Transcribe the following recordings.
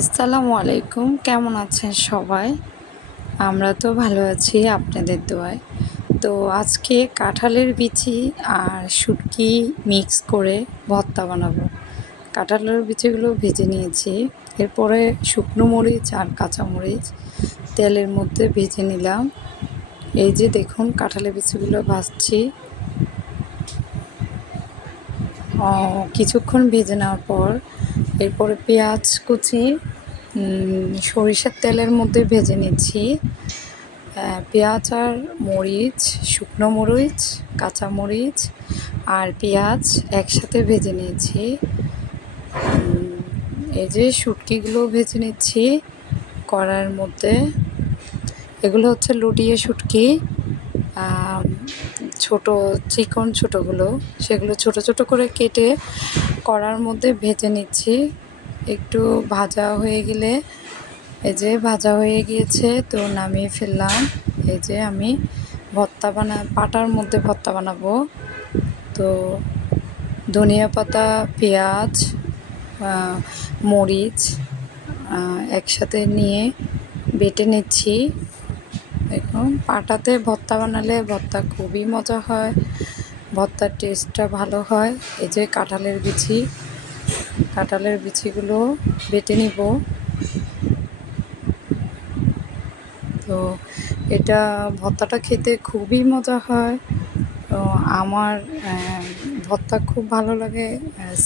আসসালামু আলাইকুম, কেমন আছেন সবাই? আমরা তো ভালো আছি আপনাদের দোয়ায়। তো আজকে কাঁঠালের বিচি আর শুটকি মিক্স করে ভর্তা বানাবো। কাঁঠালের বিচিগুলো ভেজে নিয়েছি, এরপরে শুকনো মরিচ আর কাঁচামরিচ তেলের মধ্যে ভেজে নিলাম। এই যে দেখুন কাঁঠালের বিচিগুলো ভাজছি। কিছুক্ষণ ভেজে নেওয়ার পর এরপরে পেঁয়াজ কুচি সরিষার তেলের মধ্যে ভেজে নিচ্ছি। পেঁয়াজ আর মরিচ, শুকনো মরিচ, কাঁচামরিচ আর পেঁয়াজ একসাথে ভেজে নিয়েছি। এই যে শুটকিগুলো ভেজে নিচ্ছি কড়াইয়ের মধ্যে। এগুলো হচ্ছে লুটিয়ে শুটকি, ছোট চিকন ছোটোগুলো, সেগুলো ছোট ছোট করে কেটে কড়ার মধ্যে ভেজে নিচ্ছি। একটু ভাজা হয়ে গেলে, এই যে ভাজা হয়ে গিয়েছে তো নামিয়ে ফেললাম। এই যে আমি পাটার মধ্যে ভর্তা বানাবো। তো ধনিয়া পাতা, পেঁয়াজ, মরিচ একসাথে নিয়ে বেটে নিচ্ছি। দেখুন পাটাতে ভর্তা বানালে ভর্তা খুবই মজা হয়, ভর্তার টেস্টটা ভালো হয়। এই যে কাঁঠালের বিচিগুলো বেটে নিব। তো এটা ভর্তাটা খেতে খুবই মজা হয়। তো আমার ভর্তা খুব ভালো লাগে।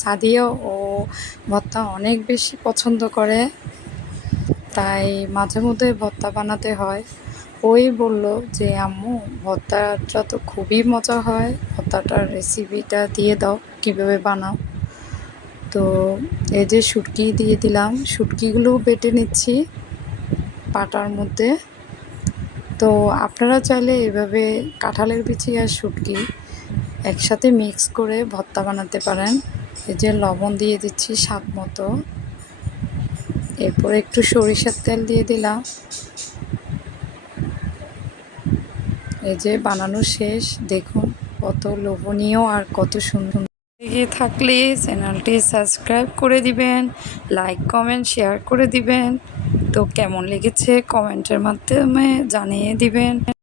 সাদিয়াও ভর্তা অনেক বেশি পছন্দ করে, তাই মাঝে মধ্যে ভর্তা বানাতে হয়। ওই বলল যে আম্মু ভর্তাটা তো খুবই মজা হয়, ভর্তাটার রেসিপিটা দিয়ে দাও, কীভাবে বানাও। তো এই যে শুটকি দিয়ে দিলাম, শুটকিগুলোও বেটে নিচ্ছি পাটার মধ্যে। তো আপনারা চাইলে এভাবে কাঁঠালের বিচি আর শুটকি একসাথে মিক্স করে ভর্তা বানাতে পারেন। এই যে লবণ দিয়ে দিচ্ছি স্বাদ মতো, এরপর একটু সরিষার তেল দিয়ে দিলাম। এই যে বানানো শেষ, দেখুন কত লোভনীয় আর কত সুন্দর। এগিয়ে থাকলে চ্যানেলটি সাবস্ক্রাইব করে দিবেন, লাইক কমেন্ট শেয়ার করে দিবেন। তো কেমন লেগেছে কমেন্টের মাধ্যমে জানিয়ে দিবেন।